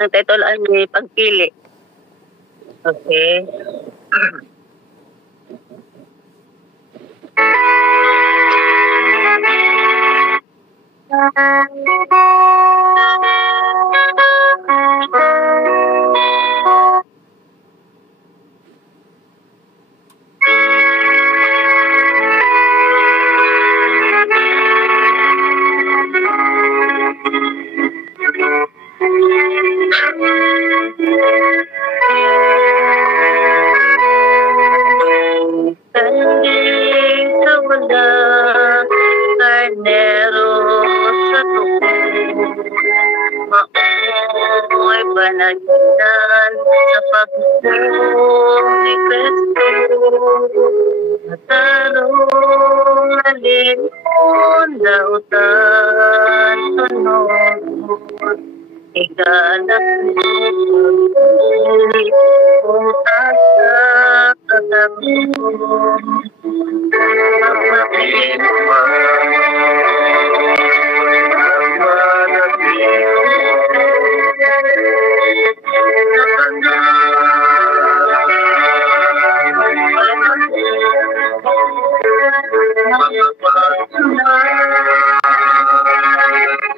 Ang title ay Pagpili. Okay. Tanding sa walang karnero sa tuko, mao'y panagitan sa pagbuong ni Kristo. Matarong alipon na utan sunod, ikalat mo kung asa katabi mo. Mapapin mo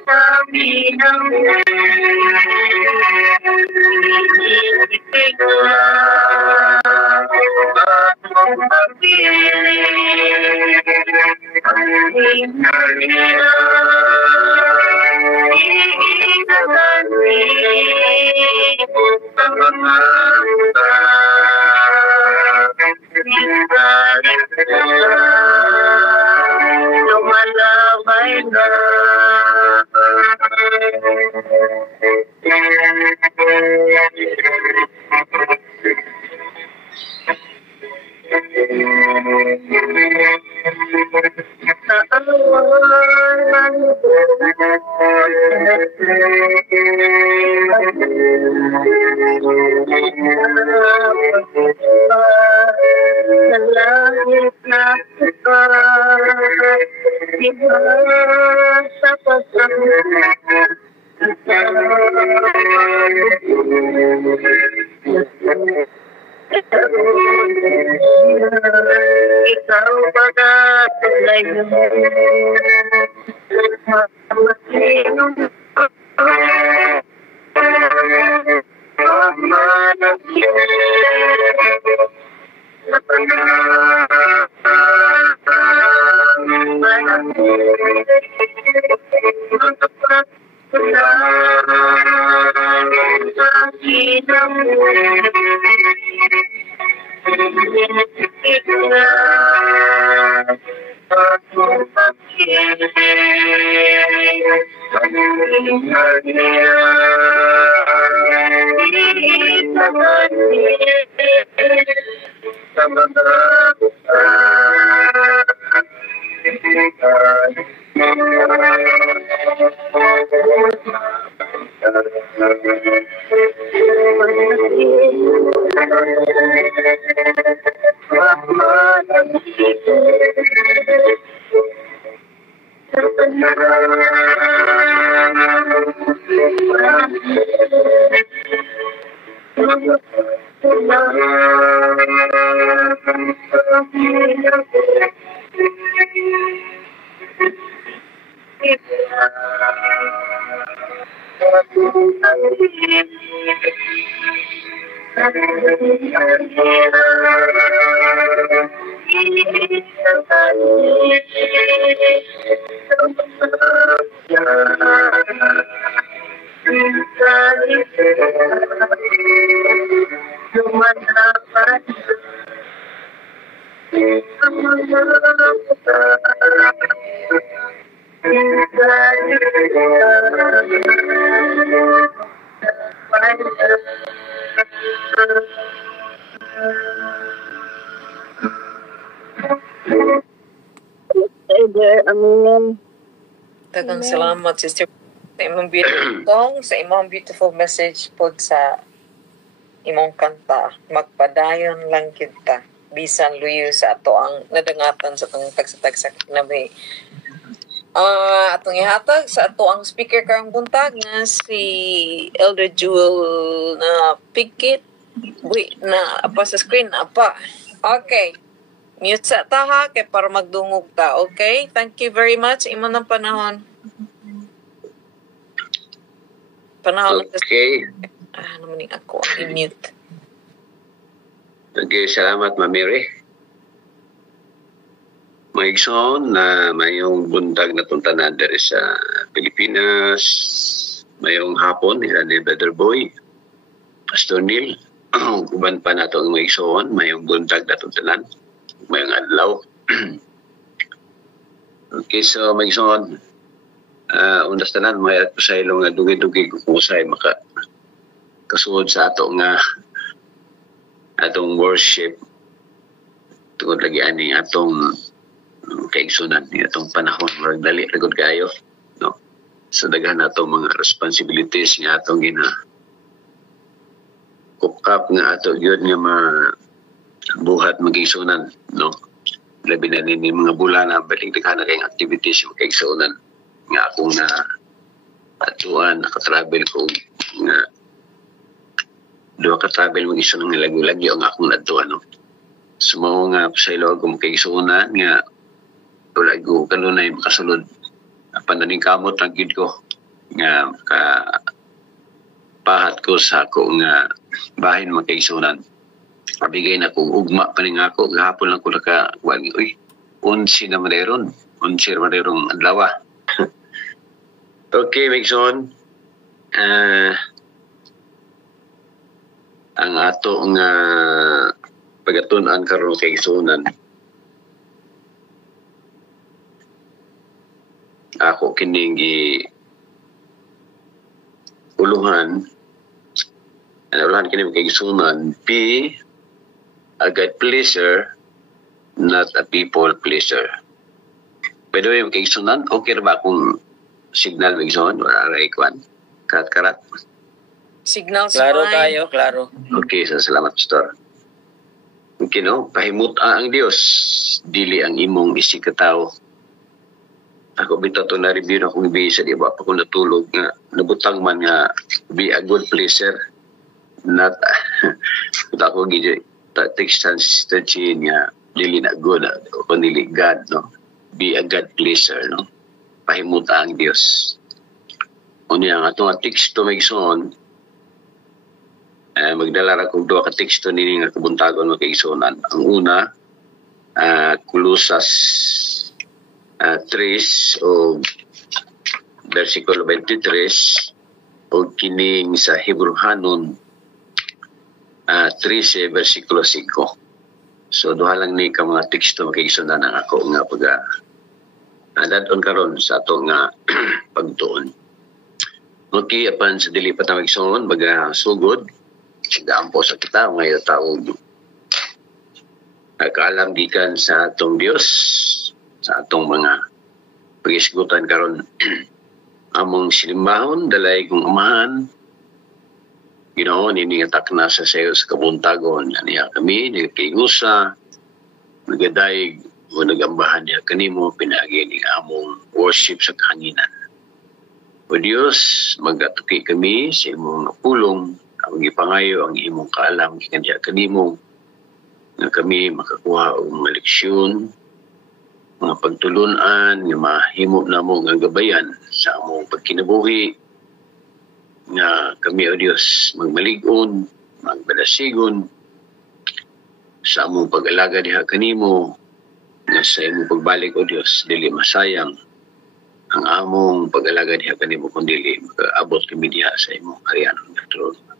sabi ng lumalabay na sa langit na iba sa ikaw pagkatulay mo masinong Daghang salamat, Sister, sa imong beautiful song, sa imong beautiful message pod sa imong kanta. Magpadayon lang kita, bisan luyo sa ato ang nadangatan sa tong tagsa-tagsa na may Atong ihatag sa ato ang speaker karong buntag nga si Elder Jewel na Pikit. Buhi na apa sa screen apa. Okay. Mute sa ta ha kay para magdungog ta. Okay? Thank you very much. Imo ng panahon. Panahon Okay. ano man ako ang i-mute. Okay, salamat Ma'am Mary. Maigsoon na mayong buntag na tuntanan dari sa Pilipinas, mayong hapon nila ni Brother Boy, Pastor Neil, kuban pa na ito ang maigsoon, mayong buntag na tuntanan, mayong adlaw. Okay, so maigsoon, undas tanan, may at pasaylong nga dugi-dugi kung usay kasuod sa ato nga atong worship tungod lagi ani atong kaigsunan ni atong panahon murag dali ragod kayo no so daghan atong mga responsibilities nga atong kukap nga ato gyud nga buhat magigsunan no labi na ni mga bulan na balik daghan na kayong activities yung kaigsunan nga akong na atuan nakatravel ko nga duha ka travel mo isa nang lagi ang akong natuan no so mo nga sa ilog kung kaigsunan nga wala ko kanunay makasulod pananing kamot ang gid ko nga pahat ko sa ako nga bahin makaigsunan pabigay na kong ugma pa ning ako gahapon lang ko nakakuan uy 11 na maderon 11 maderong adlaw. Okay, Mixon. Ang ato nga pagatun-an karon kay igsunan ako kining uluhan uluhan kini kay igsunan be a God pleaser not a people pleaser. Pero yung kay igsunan okay ra ba kung signal igsunan wala ra ikwan karat Signal Klaro sign. kayo, klaro. okay so salamat pastor. Okay no pahimuta ang Dios dili ang imong isikataw. Ako bitaw to na review na kung bisa di ba pa ko natulog nga nabutang man nga be a good pleaser not ako gid text sensitive nga dili na good o dili God no be a God pleaser no pahimuta ang Dios unya ang atong teksto maigsoon magdala ra kog duha ka teksto nini nga kabuntagon mo kay igsunan. Ang una Kolosas 3 o versikulo 23 o kining sa Hebrehanon 13 versikulo 5. So duha lang ni ka mga teksto makigsunan ang ako nga dadon karon sa ato nga pagtuon. Okay, apan sa dili pa ta magsuon baga sugod dampo sa kita ngayon taong nagkaalam gikan sa atong Dios sa atong mga pagisgutan karon among silimbahon dalay kong amahan Ginoo nini nga takna sa sayo sa kabuntagon niya kami nagkigusa nagadaig o nagambahan niya kanimo pinagi ni among worship sa kahanginan. O Dios magatuki kami sa imong pulong ang ipangayo ang imong kaalam kanya kanimo nga kami makakuha og mga leksyon mga pagtulunan nga mahimo namo nga gabayan sa among pagkinabuhi nga kami o Dios magmalig-on magbalasigon sa among pag-alaga diha kanimo nga sa imong pagbalik o Dios dili masayang ang among pag-alaga diha kanimo kun dili makaabot kami diha sa imong kaharianon nga trono.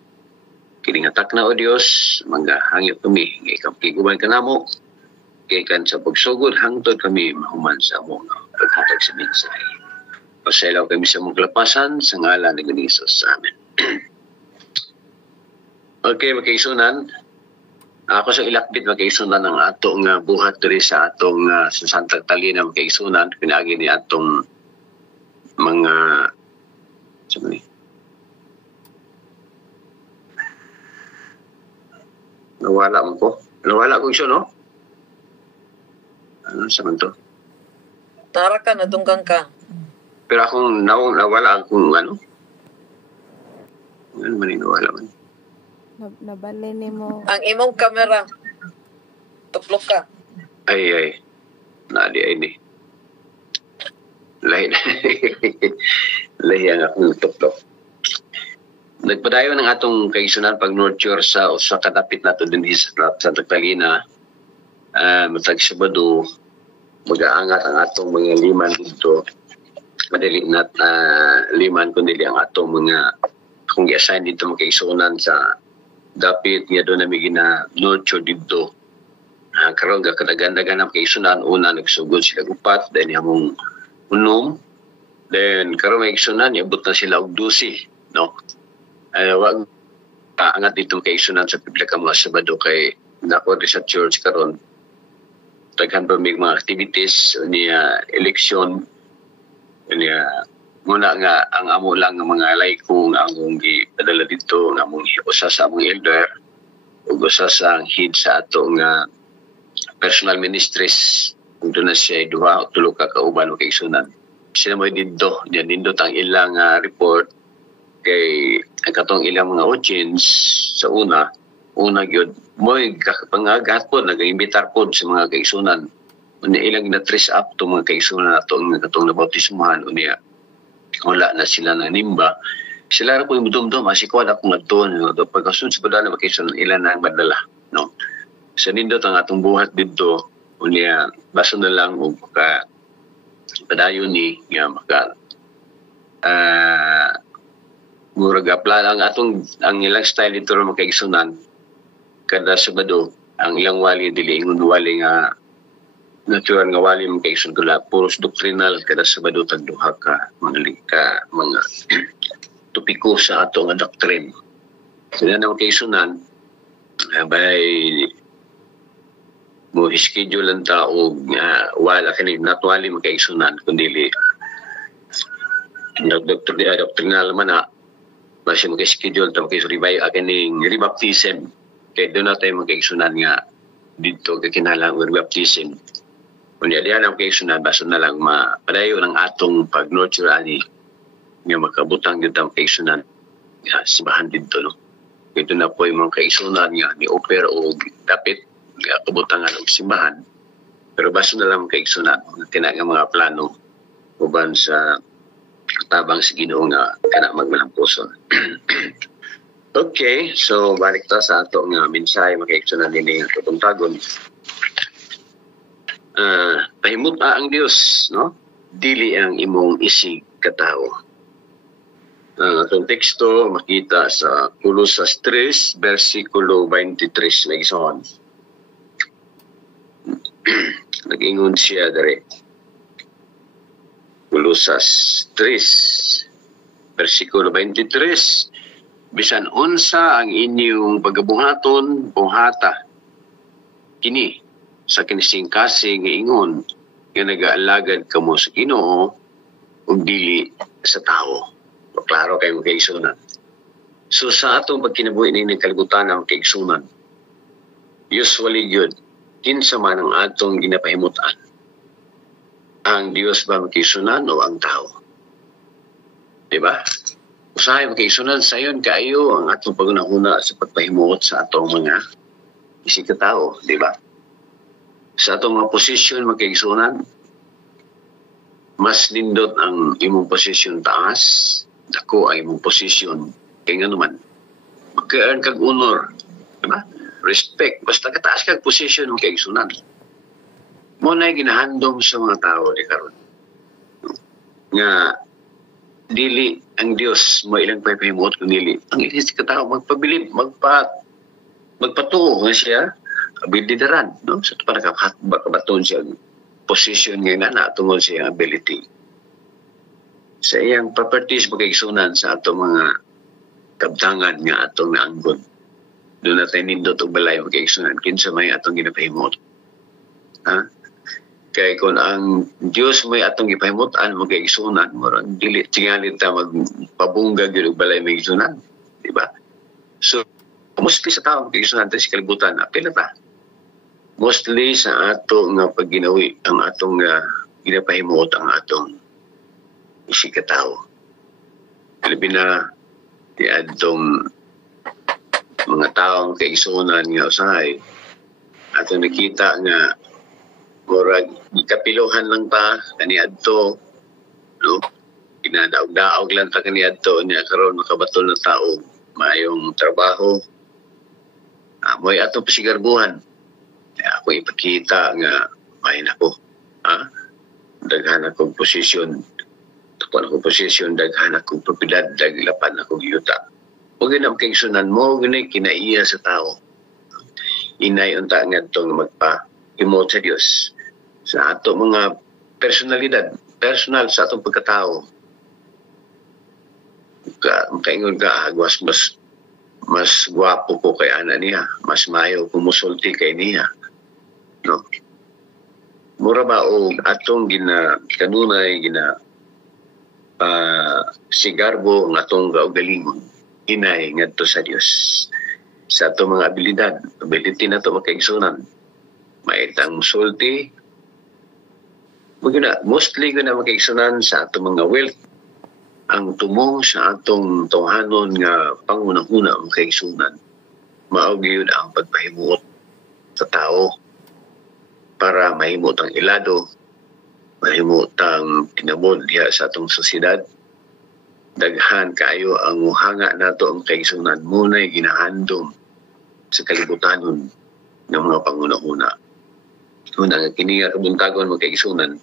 Kini nga takna o Dios manggahangyo kami nga ikaw kiguban kanamo kay kan sa pagsugod hangtod kami mahuman sa among paghatag sa mensahe. Pasaylaw kami sa among kalapasan sa ngalan ni Jesus. Amen. Okay, makaisunan. Ako sa ilakbit makaisunan ng ato nga buhat diri sa atong sa Santa Catalina makaisunan pinagi ni atong mga sabi nawala ko iso no ano sa man to Tara ka, nadunggang ka. Pero akong nawala akong ano man nawala man. Nabali ni mo. Ang imong camera. Tuplok ka. Ay. Nadi ay ni. Lahi ang akong tuplok. Nagpadayon ng atong kaigsunan pag nurture sa usa ka dapit nato din sa Santa Catalina. Matag Sabado mag-aangat ang atong mga liman dito. Madali na liman kundi ang atong mga kung i-assign dito mga kaigsunan sa dapit nga doon namin gina-nurture dito. Karon ga kadagan-dagan ang kaigsunan, una nagsugod sila upat, then hamong unom, then karon may kaigsunan, iabot na sila og 12, no? Wag angat dito kaigsunan sa pipila ka mga Sabado kay nako sa church karon daghan pa may mga activities niya election niya muna nga ang amo lang ng mga laiko nga among gipadala dito nga among usa sa among elder ug usa sa head sa ato nga personal ministries doon na siya duha o tulo ka kauban o kaigsunan sila mo dito diyan nindot ang ilang report kay ang katong ilang mga audience sa una gyud mo'y pangagat po nag-imbitar po sa mga kaigsunan unya ilang na-trace up to mga kaigsunan nato nga katong nabautismuhan unya wala na sila na nimba sila ra po yung dumdum asiko na kung adton pagkasunod sa badala kaigsunan ilan na ang badala no sa nindot ang atong buhat dito unya basta na lang og padayon ni nga maka murag aplan ang ilang style dito ro makaigsunan kada Sabado ang ilang wali dili ingon wali nga natural nga wali makaigsunan kula puros doktrinal kada Sabado tag duha ka mga topiko sa ato nga doctrine sila na makaigsunan by mo schedule ang tao wala kani natwali makaigsunan kundi doctrinal man na basi mag-schedule ito mag-revive akining rebaptism kaya doon na tayo mag-kaigsunan nga dito kakinalang rebaptism kunya diyan ang kaigsunan basta na lang mapadayo ng atong pag-nurture ani nga makabutang dito ang kaigsunan simbahan dito no ito na po yung mga kaigsunan nga ni-offer o dapit kabutangan o simbahan pero basta na lang kaigsunan tinagang mga plano uban sa tabang sa Ginoo nga kana magmalampuson. Okay, so balik ta sa ato nga mensahe makaigsunan nini nga tutungtagon. Pahimuta ang Dios, no? Dili ang imong isig katawo. Ang teksto makita sa Colosas 3 versikulo 23 may gisuon. Nag-ingon siya dere. Colosas 3, versikulo 23, bisan unsa ang inyong pagabuhaton, buhata, kini, sa kinising-kasing nga ingon, nga nag-aalagad kamo sa Ginoo, ug dili sa tao. Klaro kayo kaigsunan. So sa atong pagkinabuhi ng kalibutan ng kaigsunan, usually yun, kinsa man ang atong ginapahimutan. Ang Diyos ba magkaigsunan o ang tao? Diba? Usahay magkaigsunan sa yun kayo ang atong pagunahuna sa pagpahimuot sa atong mga isig katao. Diba? Sa atong mga posisyon magkaigsunan, mas nindot ang imong posisyon taas, dako ang imong posisyon kay nga naman. Magka-earn kag honor. Diba? Respect. Basta kataas kag posisyon ng kaigsunan. Mo na ginahandom sa mga tao di karon nga dili ang Dios mo ilang paypahimot kung dili ang isig ka tao magpabilib magpatuo nga siya abilidaran no sa so, para kabaton siya position nga na tungod sa iyang ability sa iyang properties magkaigsunan sa ato mga kabtangan nga atong naanggon doon natin nindot o balay magkaigsunan kinsa may atong ginapahimot ha kay kung ang Dios may atong gipahimutan magkaigsunan murag dili tingali ta magpabungga gyud og balay magkaigsunan di ba so mostly sa tao magkaigsunan ta sa kalibutan apil ta mostly sa ato nga pagginawi ang atong ginapahimuot ang atong isig katao. Labi na di adtong mga taong kaigsunan nga usahay ato nakita nga murag ikapiluhan lang pa kani adto, no? Kinadaog-daog lang ta kani adto niya karon makabaton na tao mayong trabaho. Mo'y ato pasigarbuhan. Ako ipakita nga may nako. Daghan akong posisyon. Tukuan akong posisyon, daghan akong propiedad, daglapan akong yuta. Huwag yun ang kaigsunan mo, yun kinaiya sa tao. Inay unta nga itong magpa-emote sa Diyos. Sa ato mga personalidad, personal sa atong pagkatao. Makaingon ka, agwas mas gwapo ko kay ana niya, mas mayo kumusulti kay niya, no? Mura ba o atong kanunay sigarbo ng atong kaugalingon inay ngadto sa Dios sa atong mga ability na to makaigsunan maitang musulti mostly guna makaigsunan sa atong mga wealth ang tumong sa atong tawhanon nga pangunahuna ang kaigsunan mao gyud ang pagpahimuot sa tao para mahimot ang ilado, mahimot ang tinabod diha sa atong sosyedad. Daghan kayo ang muhanga nato ang kaigsunan muna'y ginahandom sa kalibutanon ng mga pangunahuna. Una nga kini nga kabuntagon mga kaigsunan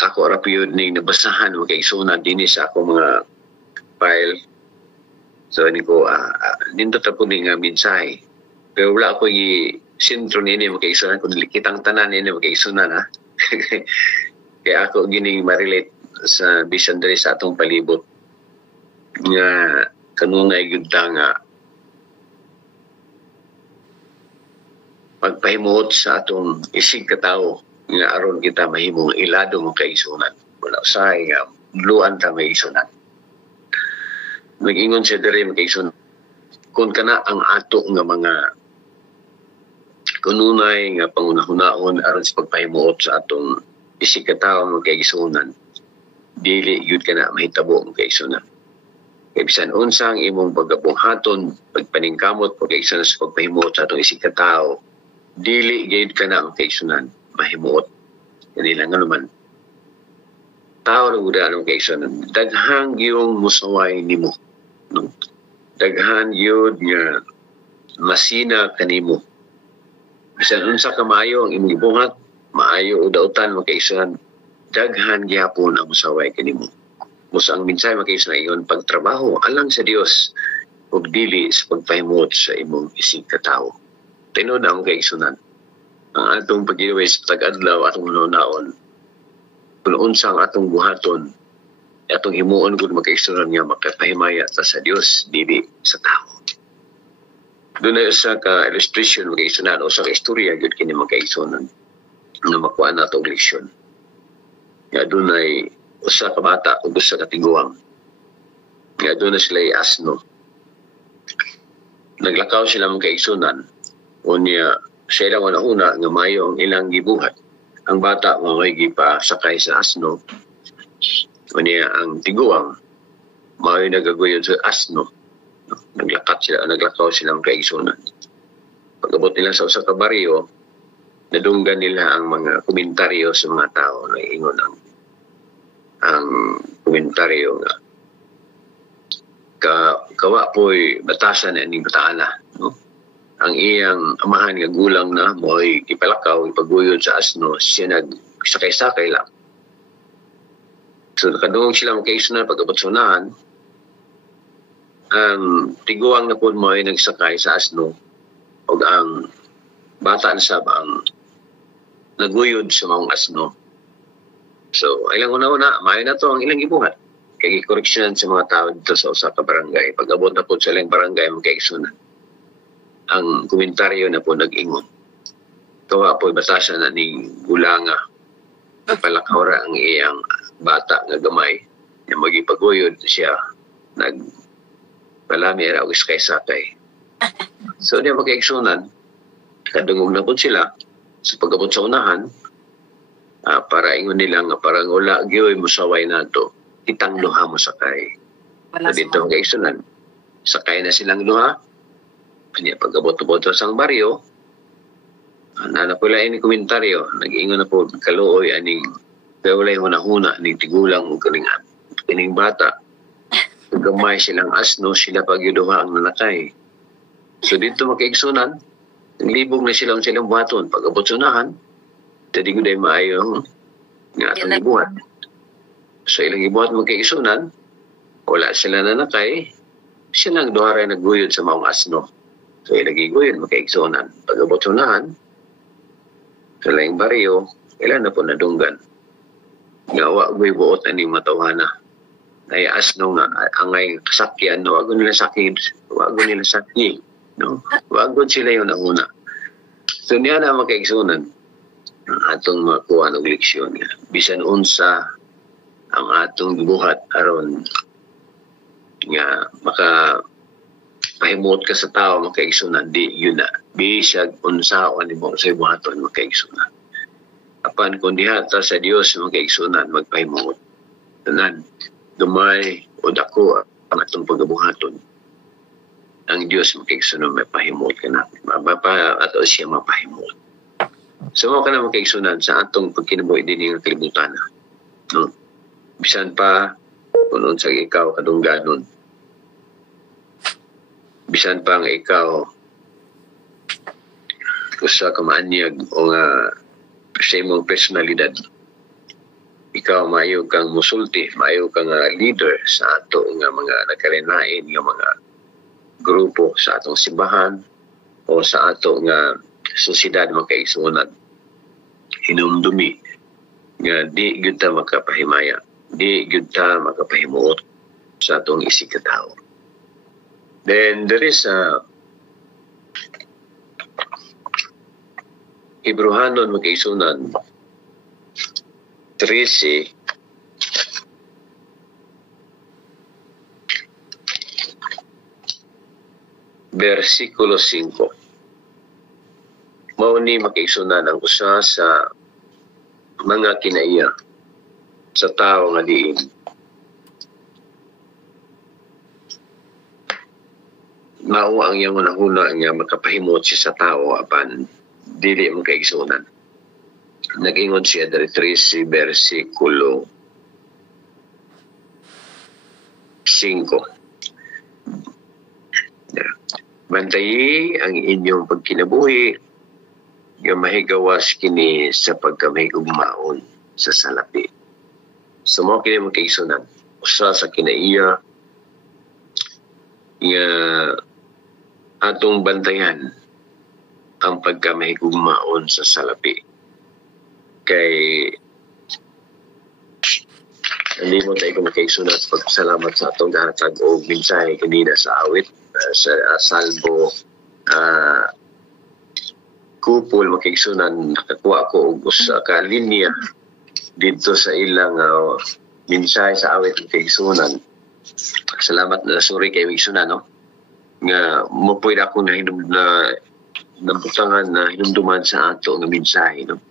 ako ra piyud ning nabasahan mga kaigsunan dinhi sa ako mga file. So ni ko nindot ako ning mensahe. Pero wala ako sintro nini mga kaigsunan kung likitang tanan nini mga kaigsunan Kaya ako gining ma-relate sa bisan diri sa atong palibot nga kanunay gyud ta nga pagpahimuot sa atong isig katawo nga aron kita mahimong ilado mo kaigsunan. Wala usahay nga luan ta may isunan. Mag-ingon siya diri mga kaigsunan. Kung kana ang ato nga mga kanunay nga pangunahunaon aron sa pagpahimuot sa atong isig katawo mga kaigsunan, dili yun ka na mahitabo mga kaigsunan. Kaya bisan unsang imong pagkabuhaton, pagpaningkamot, pagkaigsunan sa pagpahimuot sa atong isig katawo, dili gayud ka na mga kaigsunan mahimuot. Kanila nga naman. Tao na guda ng kaigsunan, daghang yung musaway nimo. No? Daghan yun nga masina kanimo. Bisan unsa ka maayo ang imong gibuhat, maayo o dautan mga kaigsunan, daghan gyapon ang musaway kanimo. Musa ang minsay mga kaigsunan ingon pagtrabaho alang sa Dios ug dili sa pagpahimuot sa imong isig katawo. Tinud ang kaigsunan. Ang atong pag-iway sa tag-adlaw atong naon kung unsang atong buhaton atong himuon gud makaigsunan nga makapahimaya ta sa Dios dili sa tao. Doon na sa ka-illustration makaigsunan o sa istorya gud kini makaigsunan nga makuha na itong leksyon. Nga doon ay usa ka bata o usa ka tiguang. Nga doon na sila asno. Naglakaw sila mga kaigsunan o niya siya lang una nga mayo ang ilang gibuhat. Ang bata nga may gipasakay sa asno o niya ang tiguang mayo nagaguyon sa asno. Naglakaw sila mga kaigsunan. Pag-abot nila sa usa ka baryo, nadunggan nila ang mga komentaryo sa mga tao na ingon ang komentaryo nga kawa po'y batasan na ining bataana, no? Ang iyang amahan nga gulang na mo'y ipalakaw, ipaguyod sa asno, siya nagsakay-sakay lang. So nakadungog sila mga kaigsunan pag-abot sa unahan, ang tiguang na po mo'y nagsakay sa asno o ang bata na sab ang naguyod sa mga asno. So, ilang una-una, mayo na to ang ilang gibuhat. Kaya koreksyonan sa mga tao dito sa usa ka barangay. Pag-abot na po sa ilang barangay, magkaigsunan. Ang komentaryo na po nag-ingon. Kawa po batasan na ning gulanga. Palakawra ang iyang bata nga gamay. Na magipaguyod siya. Nagpalami raw iskay-sakay. So, di magkaigsunan. Kadungog na po sila sa pag-abot sa unahan, para ingon nila nga parang wala gyoy musaway nato kitang duha mo sakay. Wala Dito kay sunan. Sakay na silang duha. Kanya pagabot-abot sa baryo. Nana pula ini komentaryo, nag-ingon na po kaluoy aning kaya walay huna-huna ning tigulang o kining bata. Gamay silang asno, sila pagyuduha ang nanakay. So dito makaigsunan, libog na silang buhaton. Pag-abot sunahan, tadi ko dahil maayo nga atong ibuhat. So ilang ibuhat makaigsunan, wala sila nanakay, silang duha rin nagguyod sa maong asno. So ilang iguyod makaigsunan. Pag-abot sunahan, sa laing baryo, ilan na po nadunggan. Gawa ko'y buot na ni matawana. Ay asno nga, angay kasakyan, no? Wago nila sakit, wago nila sakit, no? Wago sila yun ang una. So niya na makaigsunan, ang atong makuha ng leksyon. Bisan unsa ang atong buhat aron nga maka pahimot ka sa tao makaigsunan, di yun na. Bisag unsaon ni mo sa buhaton makaigsunan. Apan kung dihata sa Dios makaigsunan magpahimot. Tanan, dumay o dako ang atong pagabuhaton. Ang Dios makaigsunan mapahimot ka na. Ato siya mapahimot. So mo ka na makaigsunan sa atong pagkinabuhi din yung kalibutan. No? Bisan pa kung sa ikaw kadungganon. Bisan pa ang ikaw usa ka maanyag o nga sa imong personalidad. Ikaw maayo kang musulti, maayo kang leader sa ato nga mga nagkarinain nga mga grupo sa atong simbahan o sa ato nga sosyedad makaigsunan. Hinumdumi nga di gyud ta makapahimaya, di gyud ta makapahimuot sa atong isig ka tawo. Then there is Ibruhanon makaigsunan 13 versikulo 5. Mao ni makaigsunan ang usa sa mga kinaiya sa tao nga diin. Mao ang iyang unang-una nga makapahimot siya sa tao apan dili mo kaigsunan. Nag-ingon siya dari 13 versikulo 5. Bantayi ang inyong pagkinabuhi nga mahigawas kini sa pagkamahigugmaon sa salapi. So mo kini mo kaigsunan. Usa sa kinaiya nga atong bantayan ang pagkamahigugmaon sa salapi. Kay hindi mo tayo kumakaigsunan pagsalamat sa atong dahatag o mensahe kanina sa awit sa salbo kupol makaigsunan nakakuha ko og usa ka linya dito sa ilang mensahe sa awit makaigsunan. Salamat na sorry kay migsunan no nga mo pwede ako na nabutangan na hinumduman sa ato nga mensahe no.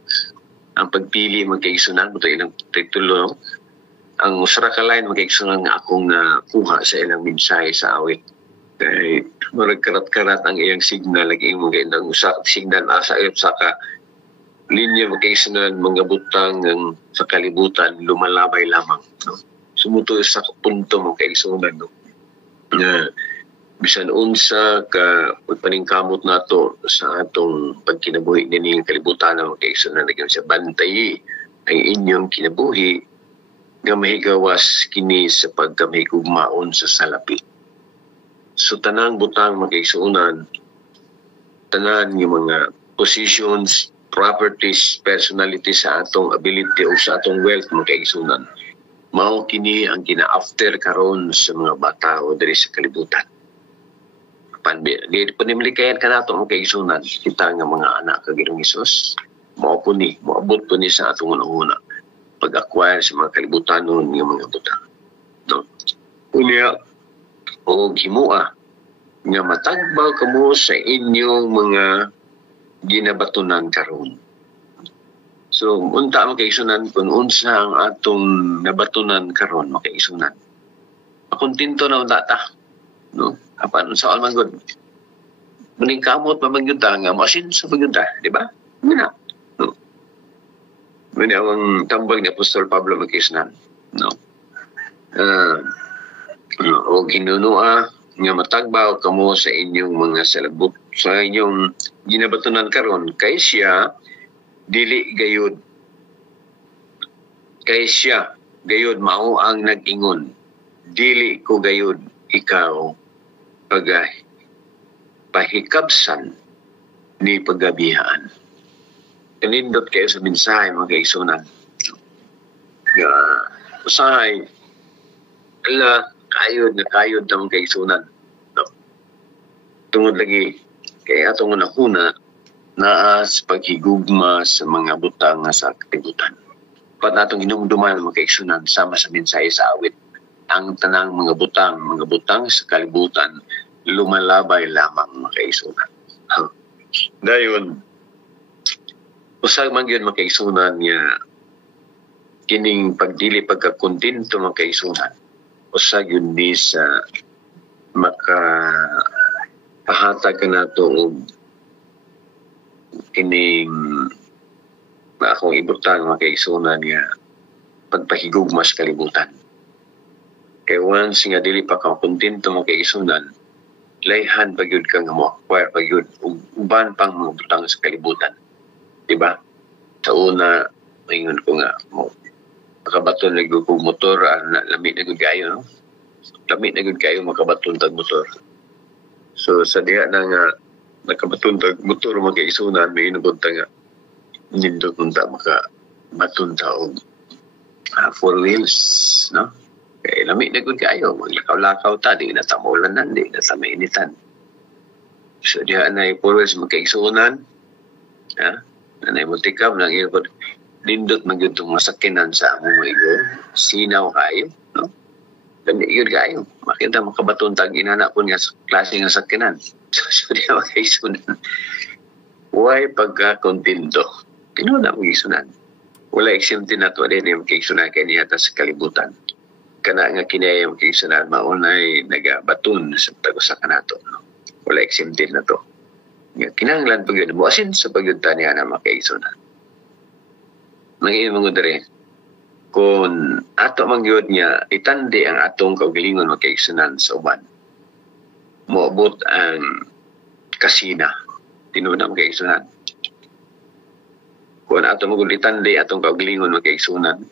Ang pagpili magkaigsunan mo to ilang titulo no? Ang usara ka line magkaigsunan nga akong nakuha sa ilang mensahe sa awit kay maragkarat-karat ang iyang signal lagi mo kay nang usa signal asa ayop sa ka linya magkaigsunan mga butang ng sa kalibutan lumalabay lamang no. Sumuto sa punto magkaigsunan no. Na bisan unsa ka pagpaningkamot nato sa atong pagkinabuhi dining kalibutan nga kaigsunan naging sa bantayi ang inyong kinabuhi nga mahigawas kini sa pagkamahigugmaon sa salapi. So tanang butang makaigsunan, tanan yung mga positions, properties, personalities sa atong ability o sa atong wealth makaigsunan. Mao kini ang kina-after karon sa mga bata o diri sa kalibutan. Di panimlikayan ka nato ang kaigsunan kita nga mga anak kag Ginoong Hesus moabot po ni sa atong una pag-acquire sa mga kalibutan ng mga butang no unya o himua nga matagbaw kamo sa inyong mga ginabatunan karon. So, unta makaigsunan kung unsa ang atong nabatunan karon makaigsunan. Makontinto na unta ta. No? Apan sa alman gud. Muning kamot pamagyud ta nga masin sa pagyud ta, di ba? Muna. No. Muna ang tambag ni Apostol Pablo makaigsunan. No. O ginunua nga matagbaw kamo sa inyong mga salabot sa inyong ginabatunan karon kay siya dili gayud mao ang nag-ingon dili ko gayud ikaw pahikabsan ni paggabihaan. Kanindot kayo sa mensahe mga kaigsunan. Usahay kayod na mga kaigsunan. No. Tungod lagi kay atong unahuna na sa paghigugma sa mga butang sa kalibutan. Pat natong hinumduman mga kaigsunan sama sa mensahe sa awit. Ang tanang mga butang sa kalibutan lumalabay lamang mga kaigsunan. Dayon usag man gyud mga kaigsunan nga kining pagdili pagkakontento mga kaigsunan. Usag yun di sa makapahatag ka na ito o kining akong ibutang mga kaigsunan nga pagpahigugma sa kalibutan. Kaya once nga dili pa ka kontento mga kaigsunan, layhan pagyud ka nga mo acquire pagyud uban pang mga butang sa kalibutan. Diba? Sa una, maingon ko nga mo makabaton na gud kog motor lamit na gud kayo no lamit na gud kayo makabaton tag motor. So sa diha na nga nakabaton tag motor magkaisunan may inubot ta nga nindot unta makabaton ta og 4 wheels no kay lamit na gud kayo maglakaw-lakaw ta di na ta maulanan di na ta mainitan. So diha na 4 wheels magkaisunan nanay mo tikab nang iyod lindot magyud tong masakinan sa among maigo sinaw kayo no dami gyud kayo makita makabaton tag inana kun nga klase nga sakinan. So di makaisunan way pagka-kontento tinuod na magisunan wala exempt na to din yung kaisunan kay niya sa kalibutan kana nga kinaya yung kaisunan maunay nagabaton sa tagusa kanato no wala exempt na to kinahanglan pagyud mo asin sa pagyud taniya na makaisunan. Mga dere kung ato mangyod niya itandi ang atong kaugalingon makaigsunan sa uban moabot ang kasina tinuna makaigsunan kung ato mangyod itandi atong kaugalingon makaigsunan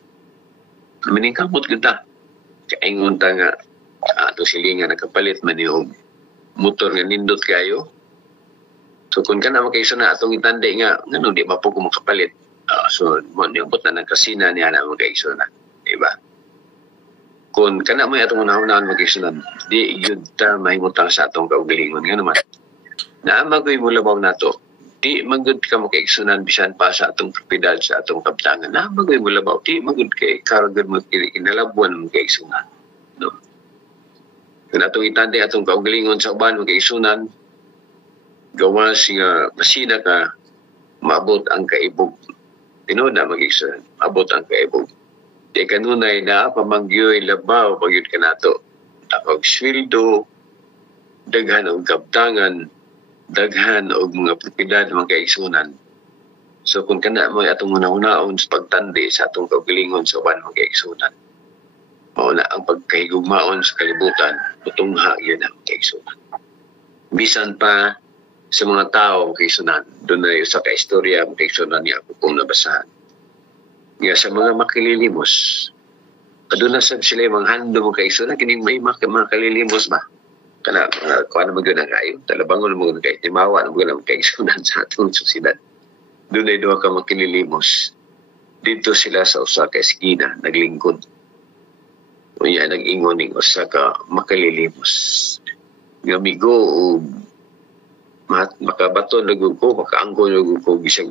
miningkamot kita kaingon ta nga ato silingan nakapalit man yung motor nga nindot kayo so kung ka na makaigsunan atong itandi nga ngano di ba po kung makapalit. So, niabot na ng kasina niya na mag-kaigsunan. Diba? Kung kana mo itong unahunaan mag-kaigsunan, di yun ta mahimutang sa atong kaugalingon. Nga naman, naamagoy mo labaw na to, di magud ka mag-kaigsunan bisan pa sa atong propiedad, sa atong kaptangan. Naamagoy mo labaw, di magud kay karagod mo kinalabuan mag-kaigsunan. No? Kung atong itandi atong kaugalingon sa uban mag-kaigsunan, gawa siya masina ka, maabot ang kaibog. Tinuod na mag-igsunan, abot ang kaibog. Di kanunay na pamangyoy labaw pagyud kanato. Takog sweldo, daghan og kaptangan, daghan og mga propiedad mga kaigsunan. So kung kana mo atong una-unaon sa pagtandi sa atong kaugalingon sa uban mga kaigsunan. Mao na ang pagkahigugmaon sa kalibutan, putungha yun ang kaigsunan. Bisan pa sa mga tao kaigsunan, doon na sa kaistorya ang kaigsunan niya ako kung nabasahan. Nga sa mga makililimos, doon na sila mga hando mga kaigsunan, kining may makalilimos ba? Kana, kung ano maganda kayo, talabangon mo kayo, timawa na mga kaigsunan sa atong susidad. Doon na doon ka makililimos. Dito sila sa usa ka eskina, naglingkod. O yan, nag-ingoning usa ka makalilimos. Nga migo o makabaton na ko, makaangko na ko bisang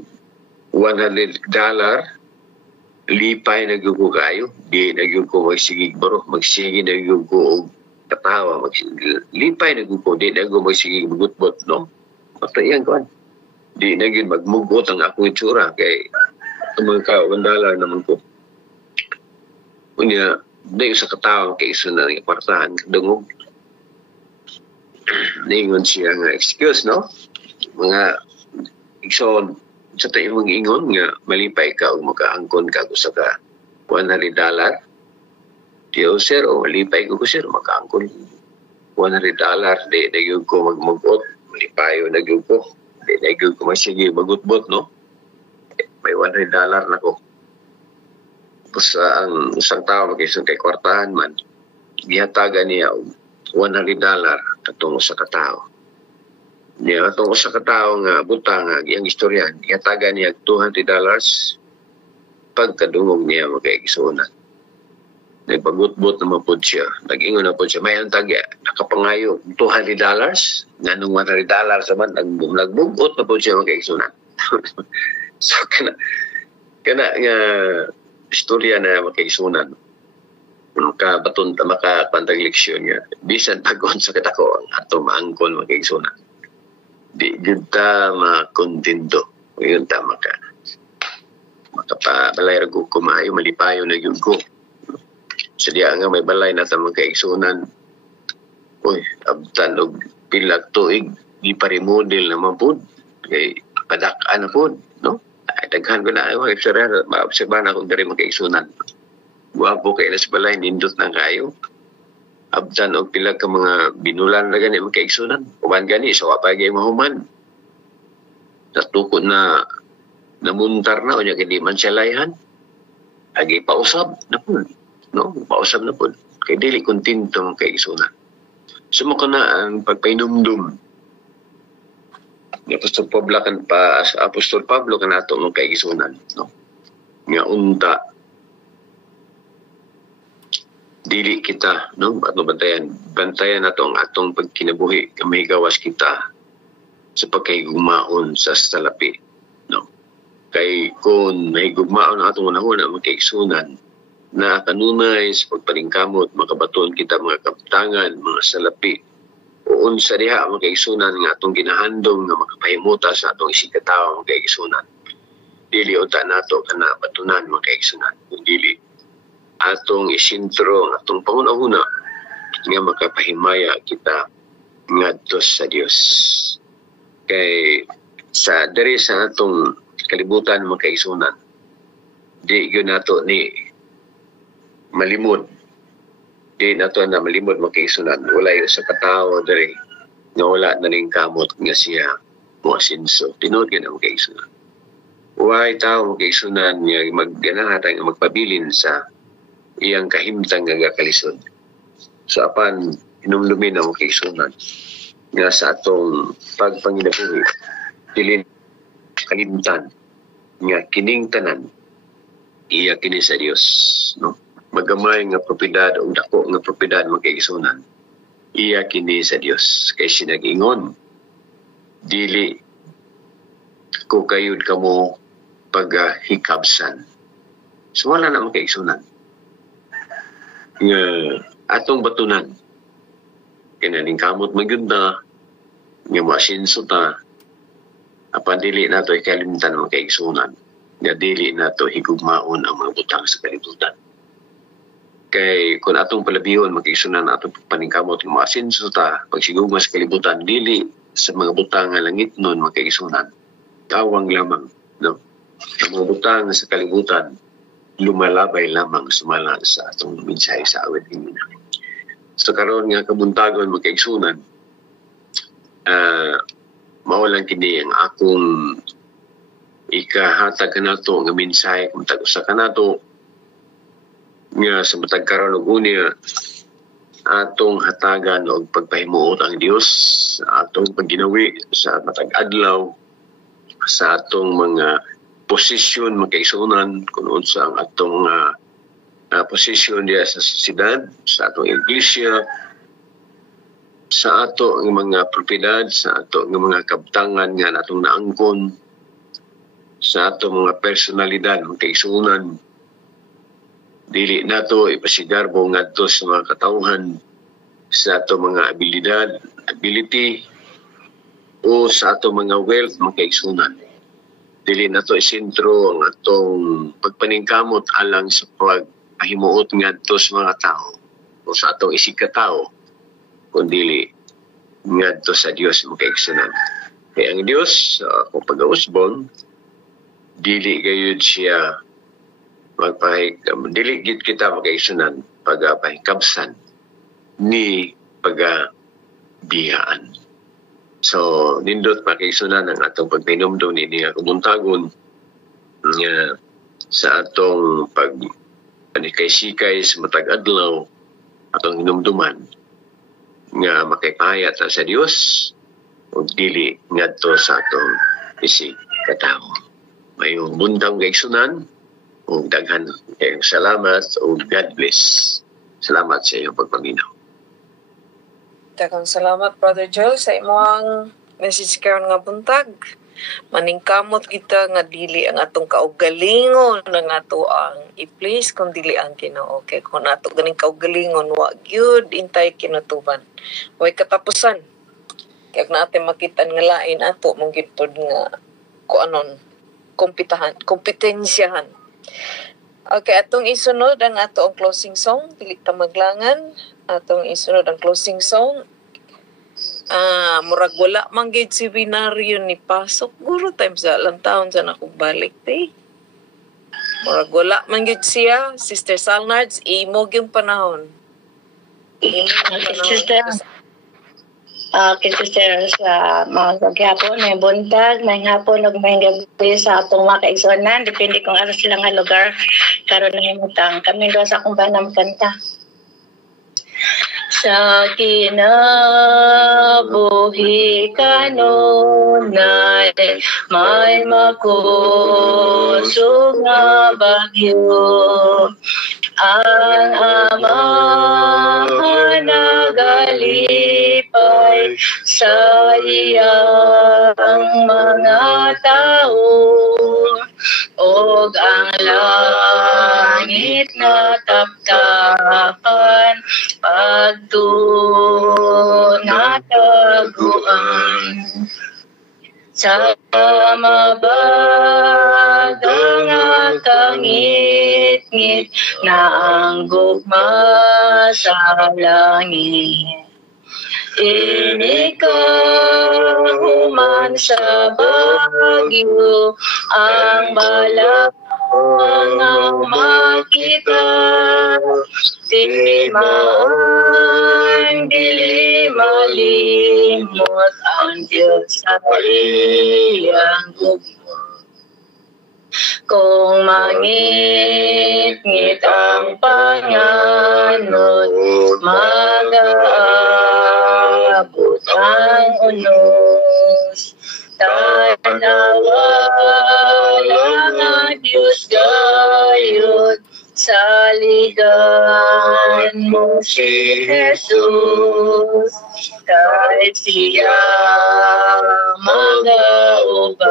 $100, lipay na ko kayo, di na ko magsigig baro, magsigig na ko katawa, lipay na ko, di na ko magsigig magutbot, no? Matayan ko, di na magmugot ang akong itsura, kay mga ka-1 naman ko. Unya, dahil sa katawang kaiso na ng kwartahan, dungog. Naingon siya nga excuse, no? Mga igsoon, sa tayo mong ingon nga, malipay ka o makaangkon ka kung sa ka $100. Diyo, sir, o malipay ko sir, makaangkon $100. Di nagyog ko magmugot, malipayo nagyog ko. Di nagyog ko magsige magutbot, no? May $100 na ko. Tapos ang isang tao mag-isang kay kwartahan man, gihatagan niya $100 katong sa katao. Niya katong sa katao nga butang nga iyang istorya, gihatagan niya $200 pagkadungog niya magkaigsunan. Nagpagutbot naman po siya. Nag-ingon na po siya. May antag nakapangayo $200 nga nung $100 saman nagbugot na po siya magkaigsunan. So kana nga istorya na makaisunan makabaton ta makapantag leksyon nga bisan tagon sa katako ato maangkon makaisunan di gyud ta makontento yun ta makapabalay ra ko maayo malipayo na gyud ko sadya nga may balay na ta makaisunan oy abtan og pila tuig di pa remodel naman pud kay padak-an na pud no daghan ko na ay sir maobserbahan ako diri makaigsunan guwapo kay nas balay nindot na kayo abtan og pila ka mga binulan na gani makaigsunan uban gani sa wa pa gyud mahuman natukod na namuntar na unya kay di man siya layhan agi pausab na pud no pausab na pud kay dili kontento makaigsunan sumo kana ang pagpainumdum Apostol Pablo kanato mong kaigisunan, no? Nga unta dili kita, no? Ato bantayan nato ang atong pagkinabuhi kamay gawas kita sa pagkaigugmaon sa salapi, no? Kay kung may gugmaon ang atong unahuna magkaigsunan na kanunay sa pagpaningkamot makabaton kita mga kaptangan, mga salapi unsa diha makaigsunan nga atong ginahandom nga makapahimuta sa atong isigatawa makaigsunan dili uta nato kana batunan makaigsunan dili atong isintro atong pangunahuna nga makapahimaya kita ngadto sa Dios kay sa diri sa atong kalibutan makaigsunan di gyud nato ni malimod di nato na malimod makaisunan wala yun sa katao dari nga wala na ning kamot nga siya muasinso tinod ka na makaisunan why tao makaisunan nga magganahatan nga magpabilin sa iyang kahimtang nga gakalisod so apan inumlumin na makaisunan nga sa atong pagpanginabuhi dilin kahimtan nga kining tanan iya kini sa Dios no magamay nga propiedad o dako nga propiedad makaigsunan iya kini sa Dios kay sinag-ingon dili ko kayud kamo paghikabsan so wala na makaigsunan nga atong batunan kinaning kamot magyud nga masinso ta apan dili nato ikalimtan makaigsunan nga dili nato higugmaon ang mga butang sa kalibutan kay kung atong palabihon magkaisunan atong paningkamot ng mga asinso ta pagsigugma sa kalibutan dili sa mga butang nga langit nun magkaisunan tawang lamang no ang mga butang sa kalibutan lumalabay lamang sumala sa atong mensahe sa awit himina so karon nga kabuntagon magkaisunan mawalan kini ang akong ikahatag kanato nga mensahe kung tag-usa kanato nga sa matag karon og unya atong hatagan og pagpahimuot ang Dios sa atong pagginawi sa matag adlaw sa atong mga posisyon makaisunan kung unsa ang atong posisyon diya sa sosyedad sa atong iglesia sa ato ang mga propiedad sa ato ang mga kabtangan nga natong naangkon sa ato mga personalidad makaisunan dili nato ipasigarbo ngadto sa mga katawhan sa ato mga ability o sa ato mga wealth makaigsunan dili na to isentro ang atong pagpaningkamot alang sa pagpahimuot ngadto sa mga tao o sa atong isigkatao, kundi ngadto sa Dios mo kaigsunan. Kaya ang Dios, kung pag-ausbon, dili gayud siya dili gid kita makaigsunan pagpahikabsan ni pagabiyaan. So, nindot makaigsunan ang atong pagpinumdum ni nga kumuntagon nga sa atong panikay-sikay sa matag adlaw, atong hinumduman nga makipahayat sa Dios o dili ngadto sa atong isig katao. Mayong buntang kaigsunan o daghan kayong salamat o God bless. Salamat sa iyong pagpaminaw. Daghang salamat, Brother Joel, sa imong message karon nga buntag. Maningkamot kita nga dili ang atong kaugalingon ng ato ang i-please kung dili ang Ginoo. Okay, kung ato ganing kaugalingon, wa gyud intay kinutuban. Way katapusan. Kaya natin makita nga lain ato mong gitod nga kuanon kompetensyahan. Okay, atong isunod ang ato ang closing song, dili ta maglangan. Atong isunod ang closing song. Murag wala man gid si binaryo ni pasok guro times sa lang taon sa nakong balik te. Murag wala man gid siya, Sister Salnards, imo gyud panahon. Okay, sister, sa mga paghapon, may buntag, may hapon, o may gabi sa atong mga kaigsunan. Depende kung ano silang nga lugar. Karoon na himutang. Kami doon sa akong banang kanta. Sa kinabuhi kanunay, may makusog nga bagyo. Ang Ama nagalipay sa iyang mga tao, og ang langit na taptapan pagtunataguan. Sa mabagang kangit-ngit na ang gugma sa langit. Inikahuman sa bagyo ang balak ang makita. Di man dili malimot ang Diyos sa iyang gugma. Kung mangit-ngit ang panganod, mag-aabot ang unos. Tanawa lang ang Diyos gayud, saligan mo si Jesus. Kahit siya magauban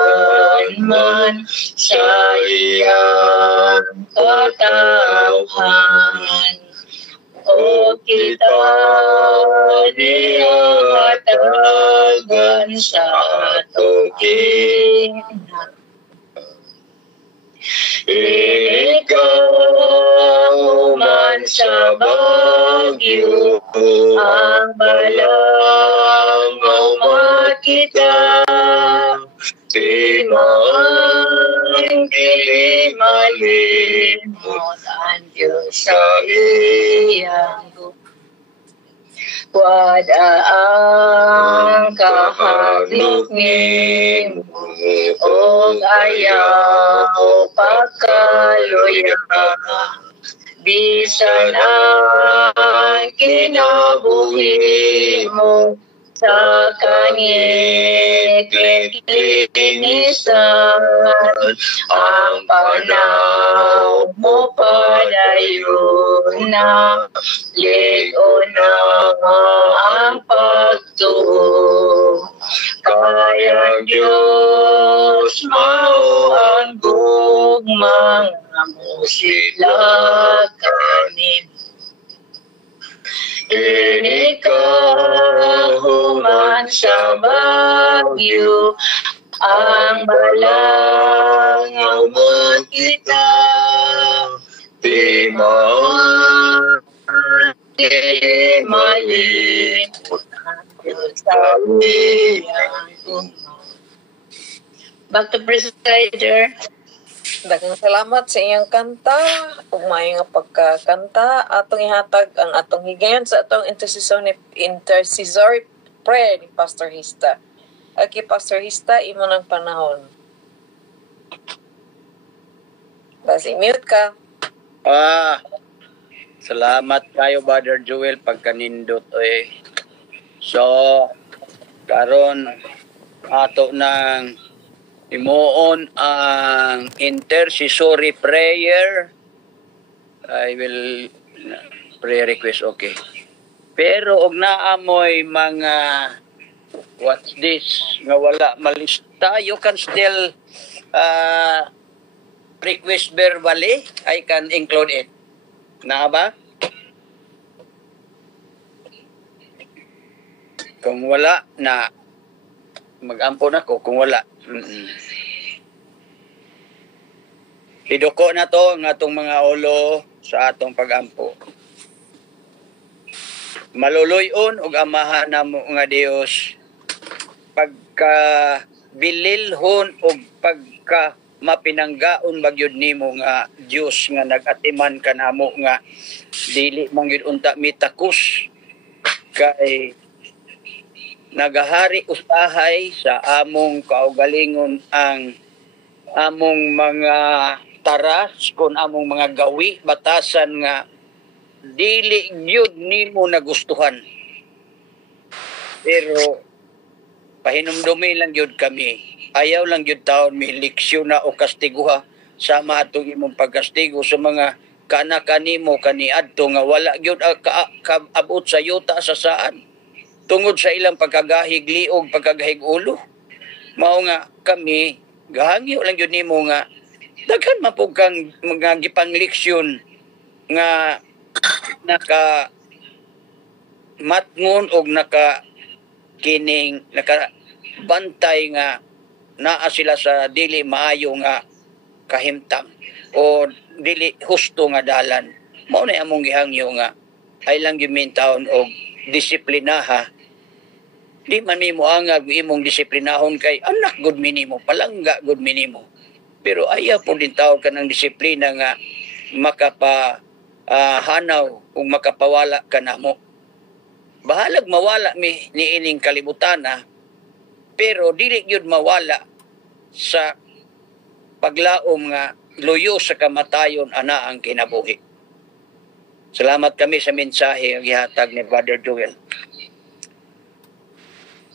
man sa iyang katauhan, o kita niya hatagan sa atong kinahanglan. Ikaw man sa bagyo, ang balang makita. Di man dili malimot ang Diyos sa iyang gugma. Wada ang kahadlok nimo, og ayaw pagkaluya. Bisan ang kinabuhi mo sa kanit-linisan, ang panaw mo padayon na, ligo na ang pagtuo. Kaya Diyos mao ang gugmang mo sila kanino. Ikaw man sa bagyo, ang balang mo kita, di mo di malimut ang sabihan ko. Back to presider. Daghang salamat sa iyang kanta ug maayo nga pagkakanta. Atong ihatag ang atong higayon sa atong intercessory prayer ni Pastor Hista. Okay, Pastor Hista, imo ng panahon. Basi mute ka. Salamat kayo, Brother Joel, pagkanindot. So, karon ato ng imuon ang intercessory prayer. I will prayer request, okay. Pero og naamoy mga what's this nga wala malista, you can still request verbally. I can include it. Na ba? Kung wala na mag-ampon ako kung wala. Iduko na to ng atong mga ulo sa atong pag-ampo. Maluluyon og amahan namo nga Dios, pagka bililhon og pagka mapinanggaon bagyod nimo nga Dios nga nag-atiman kanamo nga dili man gyud unta mitakus kay nagahari usahay sa among kaugalingon ang among mga taras kon among mga gawi batasan nga dili gyud nimo nagustuhan. Pero pahinumdumi lang gyud kami. Ayaw lang gyud taon mi leksyon na o kastiguha sama atong imong pagkastigo sa mga kana kanimo kaniadto nga wala gyud abot sa yuta sa saan. Tungod sa ilang pagkagahig liog, pagkagahig ulo. Mao nga kami, gahangyo lang yun nimo nga, daghan mapog kang mga gipangleksyon nga naka matngon o naka kining, naka bantay nga naa sila sa dili maayo nga kahimtang o dili husto nga dalan. Mao na among gihangyo nga, ay lang yun taon og disiplinaha. Di man mi moangag imong disiplinahon kay anak good minimo, palangga good minimo. Pero ayaw po din tawag ka ng disiplina nga hanaw kung makapawala ka na mo. Bahalag mawala mi niining kalibutan pero dili gyud mawala sa paglaom nga luyo sa kamatayon ana ang kinabuhi. Salamat kami sa mensahe ang gihatag ni Brother Joel.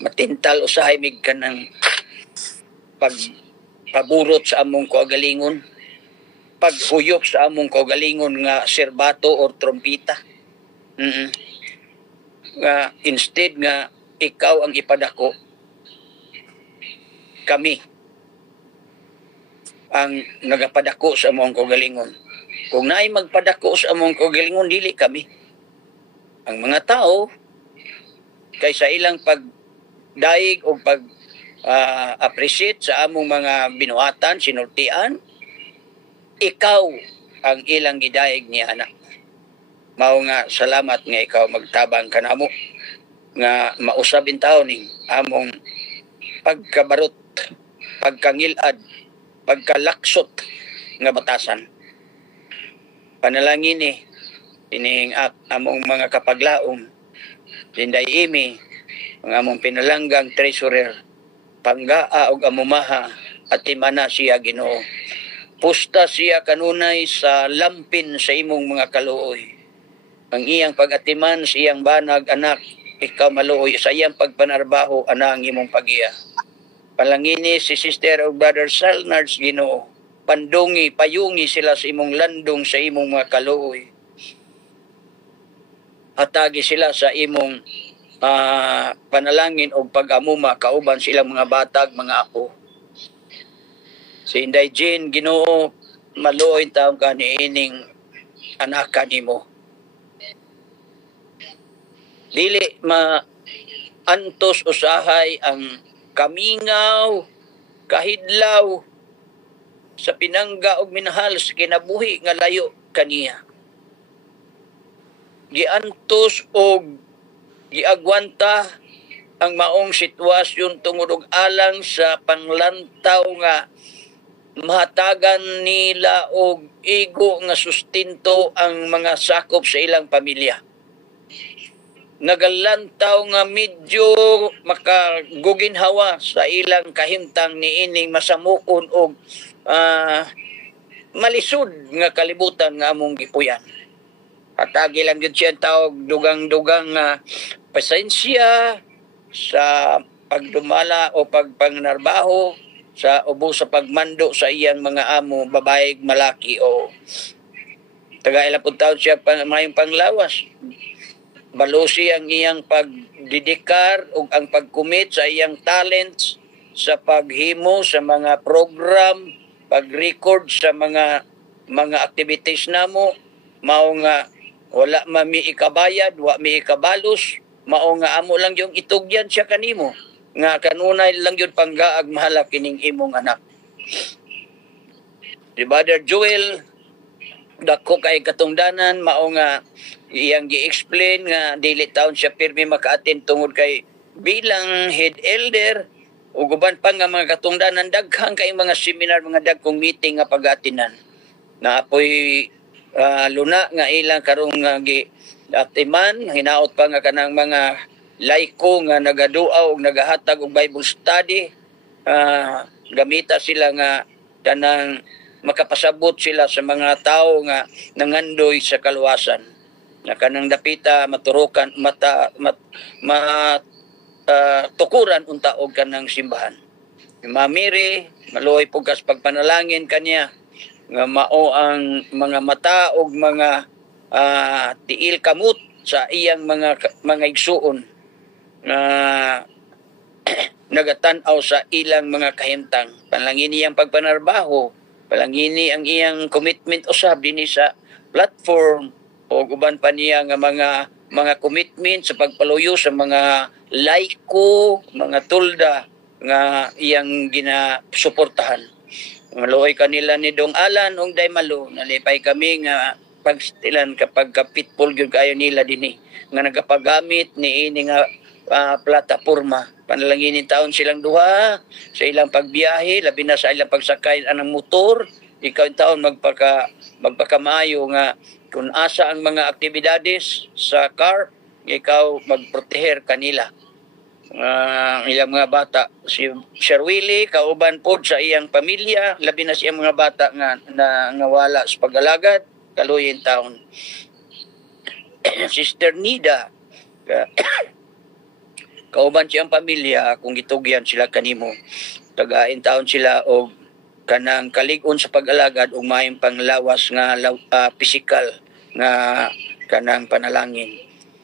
Matintal usahay mig ka ng pagpaburot sa among kaugalingon, paghuyop sa among kaugalingon nga serbato or trompita. Nga instead nga ikaw ang ipadako, kami ang nagapadako sa among kaugalingon. Kung naay magpadako sa among kaugalingon, dili kami. Ang mga tao kaysa ilang pagdaig o appreciate sa among mga binuhatan, sinultian, ikaw ang ilang gidaig ni anak. Mao nga salamat nga ikaw magtabang kanamo nga mausab in taon ning among pagkabarot, pagkangilad, pagkalaksot nga batasan. Panalangin ining among mga kapaglaom, Dinday Imi, ang among pinalanggang treasurer, panggaa og amumaha at timana siya Ginoo. Pusta siya kanunay sa lampin sa imong mga kaluoy. Ang iyang pag-atiman sa iyang banag anak, ikaw maluoy sa iyang pagpanarbaho ana ang imong pagiya. Palangini si Sister o Brother Salnards Ginoo. Pandungi, payungi sila sa imong landong sa imong mga kaluoy. Hatagi sila sa imong panalangin o pag-amuma kauban silang mga batag, mga apo. Si Inday Jean, Ginoo, maluoy taong ka niining anak nimo. Dili antos usahay ang kamingaw, kahidlaw, sa pinangga og minahal sa kinabuhi nga layo kaniya. Giantos og giagwanta ang maong sitwasyon tungod og alang sa panglantaw nga mahatagan nila og igo nga sustento ang mga sakop sa ilang pamilya. Nagalantaw nga medyo makaguginhawa sa ilang kahimtang niining masamukon og malisod nga kalibutan nga among gipuyan. Hatagi lang yun siya tawag dugang-dugang pasensya sa pagdumala o pagpangnarbaho sa ubos sa pagmando sa iyang mga amo, babae, malaki o taga-ilang taon siya mayong panglawas. Balusi ang iyang pagdidikar o ang pagkumit sa iyang talents sa paghimo sa mga program, pag-record sa mga activities namo, mao nga wala mami ikabayad, wa mi ikabalos, mao nga amo lang yung itugyan siya kanimo nga kanunay lang yun panggaag mahala kining imong anak. Si Brother Joel dako kay katungdanan mao nga iyang gi-explain nga dili taon siya pirmi maka-attend tungod kay bilang head elder ug uban pa nga mga katungdanan daghang kay mga seminar, mga dagkong meeting nga pag-atinan. Naapoy luna nga ilang karong nga gi-atiman, hinaot pa nga kanang mga laiko nga nagadua og nagahatag og Bible study. Gamita sila nga tanang makapasabot sila sa mga tao nga nangandoy sa kaluwasan. Na kanang dapita maturukan tukuran unta og kanang simbahan. Mamiri maluoy pugas pagpanalangin kaniya nga mao ang mga mata og mga tiil kamot sa iyang mga igsuon na nagatan-aw sa ilang mga kahimtang. Palangini ang pagpanarbaho, palangini ang iyang commitment usab dinhi sa platform o uban pa niya nga mga commitment sa pagpaluyo sa mga laiko, mga tulda nga iyang ginasuportahan. Maluoy kanila ni Dong Alan ug Daymalo, nalipay kami nga pagstilan kapag kapitpol gyud kayo nila dinhi nga nagapagamit ni ini nga plataporma. Panalanginin taon silang duha sa ilang pagbiyahe, labi na sa ilang pagsakay anang motor. Ikaw taon magpakamayo nga kung asa ang mga aktibidades sa car, ikaw magproteher kanila. Ilang mga bata, si Sherwilly, kauban po sa iyang pamilya, labi na siyang mga bata nga wala sa pag-alagad, kaluyin taon. Sister Nida, kauban siyang pamilya, kung gitugyan sila kanimo, tagain taon sila o kanang kalig-on sa pag-alagad o mayong panglawas nga physical nga kanang panalangin.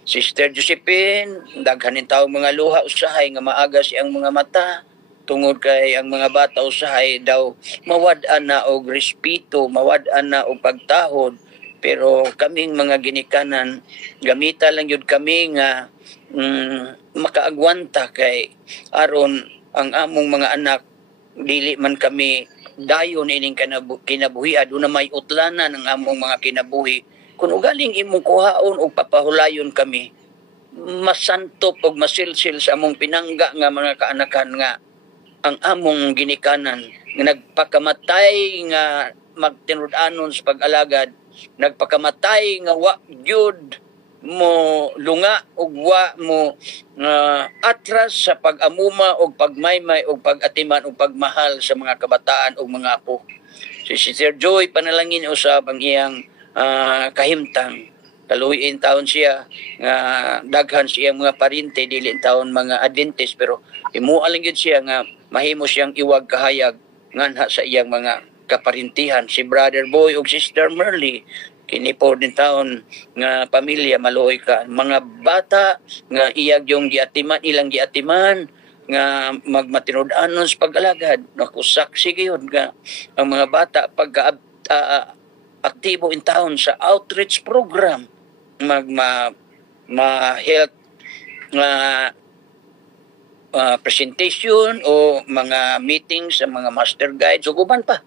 Sister Josephine, daghanin taong mga luha usahay nga maaga siyang mga mata tungod kay ang mga bata usahay daw mawad-an na og respeto, mawad-an na og pagtahod, pero kaming mga ginikanan gamita lang yun kami nga makaagwanta kay aron ang among mga anak dili man kami dayon ining kinabuhi aduna may utlanan ang among mga kinabuhi. Kung ugaling imong kuhaon o papahulayon kami, masantop o masilsil sa among pinangga nga mga kaanakan nga ang among ginikanan nga nagpakamatay nga magtinud-anon sa pag-alagad, nagpakamatay nga wa gyud mo lunga ug wa mo atras sa pag-amuma o pagmaymay o pag-atiman o pagmahal sa mga kabataan o mga apo. Si Sister Joy panalangin usab ang iyang kahimtang. Kaluyin taon siya nga daghan siyang mga parinte dili taon mga Adventist pero imualang gyud siya nga mahimo siyang iwag kahayag nganha sa iyang mga kaparintihan. Si Brother Boy ug Sister Merly kini po din taon nga pamilya maluoy ka mga bata nga iyag yung ilang giatiman nga magmatinud-anon sa pag-alagad. Naku, saksi gyud nga ang mga bata pagka aktibo in town sa outreach program health presentation o mga meetings sa mga master guides o guban pa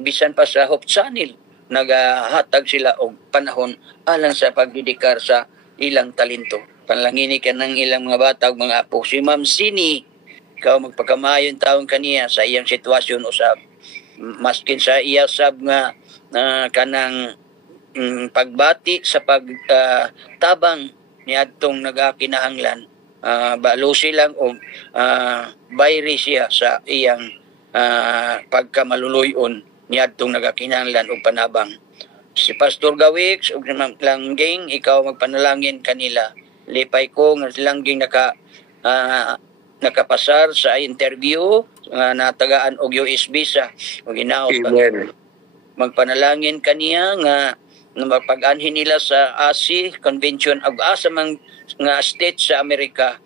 bisan pa sa Hope Channel nagahatag sila og panahon alang sa pagdedikar sa ilang talento. Panalangini ka ng ilang mga bata ug mga apo. Si Ma'am Sini, ikaw magpakamayon taon kaniya sa iyang sitwasyon usab. Maskin sa iya sab nga kanang pagbati sa pagtabang ni adtong nagakinahanglan, balusi lang o bayri siya sa iyang pagkamaluluyon ni adtong nagakinahanglan o panabang. Si Pastor Gawix ug si Ma'am Langging, ikaw magpanalangin kanila. Lipay ko nga Langging nakapasar sa interview nga natagaan og US visa ug hinaot. Amen. Magpanalangin kaniya nga mapag-anhin nila sa ASI Convention of Asamang nga state sa Amerika.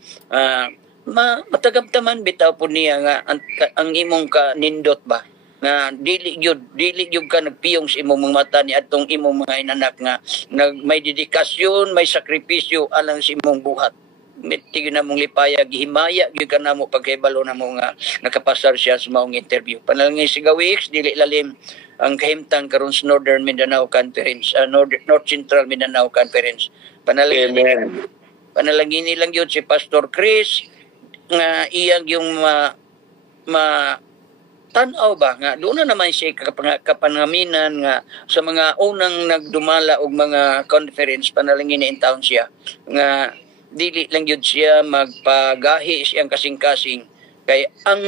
Matagamtaman bitaw po niya nga ang imong kanindot ba nga dili gyud ka nagpiyong sa imong mga mata ni adtong imong mga inanak nga may dedikasyon, may sakripisyo alang sa imong buhat. Tigyo na mong lipaya, gihimaya gyud ka namo pagkahibalo na mo nga nakapasar siya sa maong interview. Panalangin si Gawix, dili lalim ang kahimtang karon sa Northern Mindanao Conference, North Central Mindanao Conference. Panalangin nilang yun si Pastor Chris nga iyang yung tanaw ba nga doon na naman siya kapangaminan nga sa mga unang nagdumala og mga conference. Panalangin in town siya nga dili lang yun siya magpagahi siyang kasing-kasing kay ang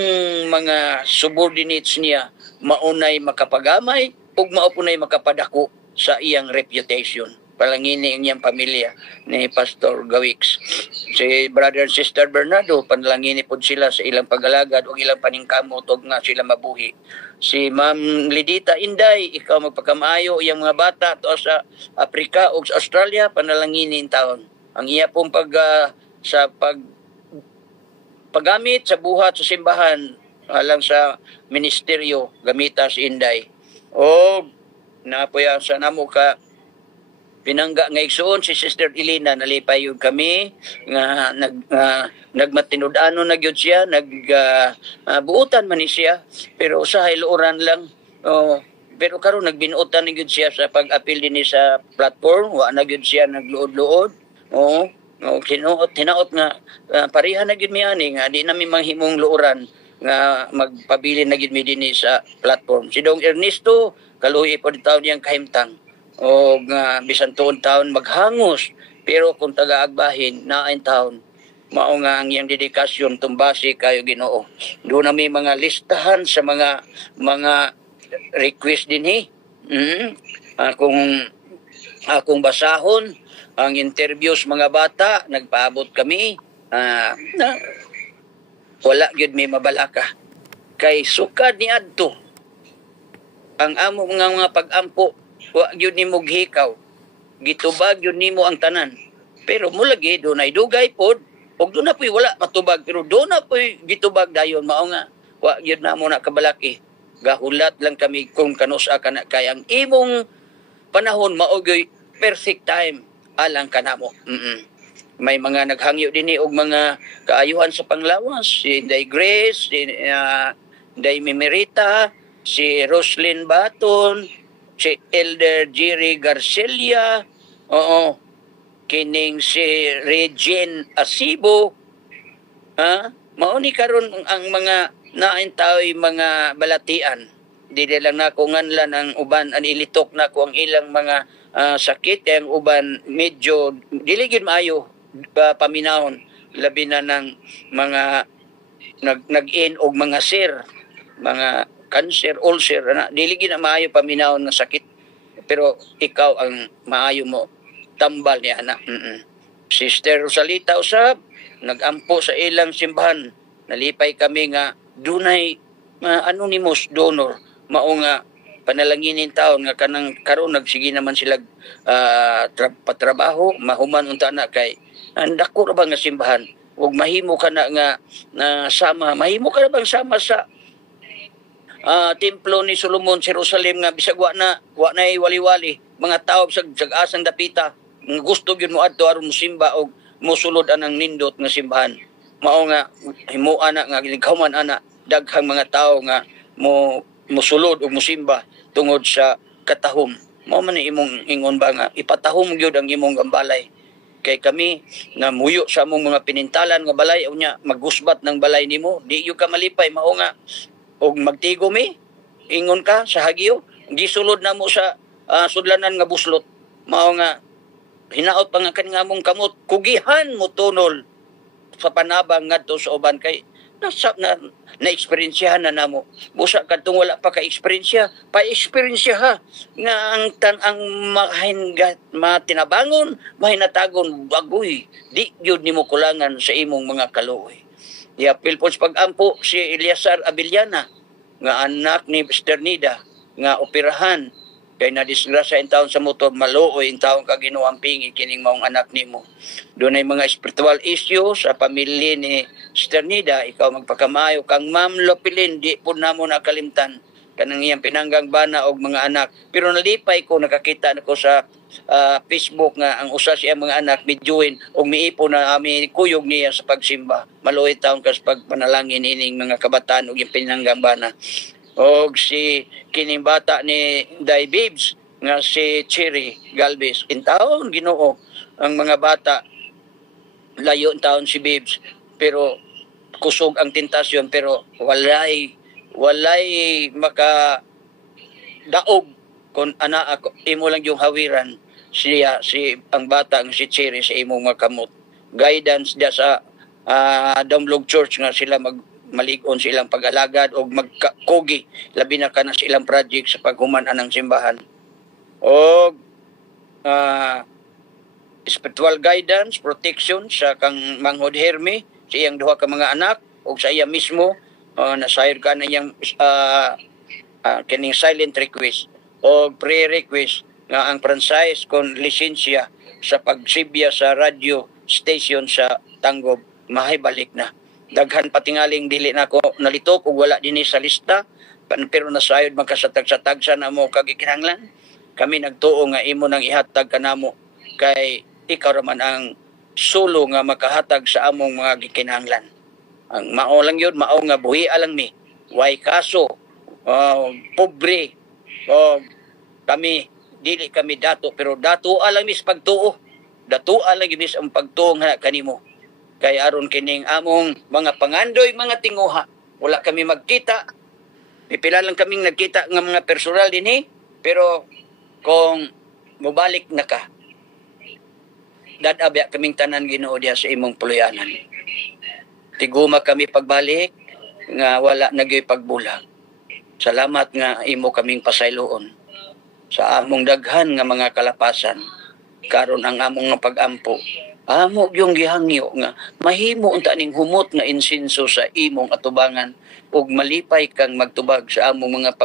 mga subordinates niya maunay makapagamay ug maupunay makapadako sa iyang reputation. Palangini ang iyang pamilya ni Pastor Gawix. Si Brother and Sister Bernardo, panalangini po sila sa ilang pag-alagad o ilang paningkamot ug nga sila mabuhi. Si Ma'am Lidita Inday, ikaw magpagkamaayo iyang mga bata to sa Africa o sa Australia, panalangini in taon. Ang iya pong paggamit sa buhat sa simbahan alang sa ministeryo gamita si Inday. O napoya sa namo ka pinangga nga igsuon si Sister Elena, nalipay yun kami nga nagmatinud-ano na gyud siya, buutan man ni siya pero sa hiluoran lang. Pero karon nagbinuotan na gyud siya sa pag-apil din sa platform, wa na gyud siya nagluod-luod. Hinaot nga pareha na gyud mi ani nga di nami manghimong luoran nga magpabili na gyud mi dinhi sa platform. Si Dong Ernesto kaluhi po taon niyang kahimtang o nga bisan tuon taon maghangos pero kung taga-agbahin naay taon mao nga ang iyang dedikasyon tumbasi kayo Ginoo. Doon na may mga listahan sa mga request dinhi. Akong basahon ang interviews mga bata, nagpaabot kami wala gyud may mabalaka kay sukad ni adto ang amo mga pag-ampo. Wa gyud nimo gihikaw, gitubag gyud nimo ang tanan. Pero mulagi dunay dugay pod og doon na po'y wala matubag pero doon na po'y gitubag dayon mao nga wa gyud namo na kabalaki. Gahulat lang kami kung kanusa kana kay ang imong panahon mao gyud perfect time alang kanamo. May mga naghangyo dinhi og mga kaayuhan sa panglawas, si Inday Grace, si Inday Mimerita, si Roslyn Baton, si Elder Jerry Garcelia, kining si Regine Asibo, mao ni karon ang mga naintaoy mga balatian. Dili lang nako nganlan ang uban an ilitok nako ang ilang mga sakit kay ang uban medyo dili gyud maayo paminahon labi na ng mga nag-in og mga mga cancer, ulcer, dili gyud na maayo paminahon nga sakit. Pero ikaw ang maayo mo tambal ni ana. Sister Rosalita usab nagampo sa ilang simbahan. Nalipay kami nga dunay anonymous donor mao nga panalanginin taon nga kanang karon nagsige naman sila patrabaho mahuman unta na kay andako ra ba nga simbahan ug mahimo ka na nga sama mahimo ka na bang sama sa templo ni Solomon sa Jerusalem nga bisag wa na wali-wali mga tao sa asang dapita nga gusto gyud mo adto aron mosimba og mosulod anang nindot nga simbahan mao nga himuan na nga gigawman ana daghang mga tao nga mo musulod o musimba tungod sa katahom. Mao man ni imong ingon ba nga ipatahom gyud ang imong gambalay. Kay kami na muyo sa among mga pinintalan nga balay unya magusbat ng balay nimo, di gyud ka malipay mao nga og magtigomi ingon ka sa hagyo gisulod na mo sa sudlanan nga buslot. Mao nga hinaot pa nga kaning among kamot kugihan mo tunol sa panabang ngadto sa uban kay na-experiensyahan na namo. Busa kadtong wala pa ka-eksperyensya, pa-eksperyensya ha nga ang matinabangon, mahinatagon bagoy. Di gyud nimo kulangan sa imong mga kaluoy. Iapil po sa pag-ampo si Eliasar Abellana nga anak ni Mr. Nida nga operahan kay nadisgrasya in taon sa motor maluoy in taon ka ginuamping kining maong anak nimo. Dunay mga spiritual issue sa pamilya ni Sister Nida, ikaw magpakamayo kang Ma'am Lopilin, di po namo nakalimtan kanang iyang pinanggang bana og mga anak. Pero nalipay ko nakakita nako sa Facebook nga ang usa siya mga anak bidyuin og miipon na ami kuyog niya sa pagsimba. Maluoy taon kas pagpanalangin ining mga kabataan og iyang pinanggang bana. Og si kining bata ni Day Bibs nga si Cherry Galvez in taon Ginoo ang mga bata layo in taon si Bibs pero kusog ang tentasyon pero walay maka daog kon ana ako imo lang yung hawiran siya si ang bata ang si Cherry sa imong makamot guidance dia sa Domlog Church nga sila maligon silang pag-alagad o magkakogi labi na ka na silang project sa paghuman anang simbahan o spiritual guidance protection sa kang Manghod Herme sa iyang duha ka mga anak o sa iya mismo nasayod ka na iyang kining silent request o prayer request nga ang franchise kon lisensya sa pagsibya sa radio station sa Tanggob mahibalik na. Daghan patingaling dili na ko nalitok ug wala dinhi sa lista pero nasayod magkasatag-satag sa namo kagikinahanglan. Kami nagtuo nga imo nang ihatag kanamo kay ikaw raman ang sulo nga makahatag sa among mga gikinahanglan. Ang mao lang yun, mao nga buhi alang mi. Way kaso, pobre, kami, dili kami dato, pero dato alang mi sa pagtuo. Dato alang mi sa pagtuo nga kanimo. Kay aron kining among mga pangandoy, mga tinguha. Wala kami magkita. Pipila lang kaming nagkita ng mga personal din pero kung mubalik na ka, dadabya kaming tanan Ginoo diya sa imong puluyanan. Tiguma kami pagbalik nga wala nagyoy pagbulag. Salamat nga imo kaming pasayloon sa among daghan nga mga kalapasan. Karon ang among nga pag-ampo amo yung gihangyo nga mahimo unta ning humot nga insinso sa imong atubangan ug malipay kang magtubag sa among mga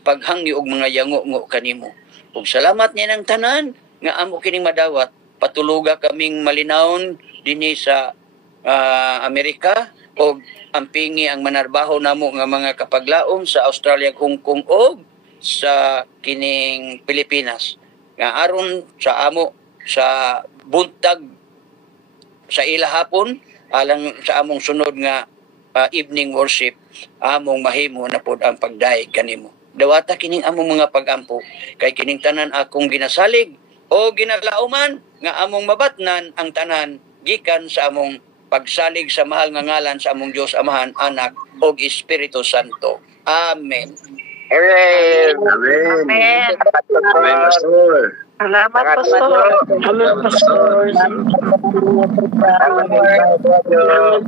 paghangyo og mga yango kanimo. Ug salamat niya ng tanan nga amo kining madawat patuluga kaming malinawon dinhi sa Amerika ug ampingi ang manarbaho namo nga mga kapaglaom sa Australia, Hong Kong ug sa kining Pilipinas. Nga aron sa amo sa buntag sa ila hapon alang sa among sunod nga evening worship among mahimo na pod ang pagdaig kanimo. Dawata kining among mga pag-ampo kay kining tanan akong ginasalig o ginalauman nga among mabatnan ang tanan gikan sa among pagsalig sa mahal nga ngalan sa among Dios Amahan, Anak ug Espiritu Santo. Amen. Amen. Amen. Amen. Amen, Pastor. Salamat, Pastor. Amen, Pastor. Salamat, Pastor.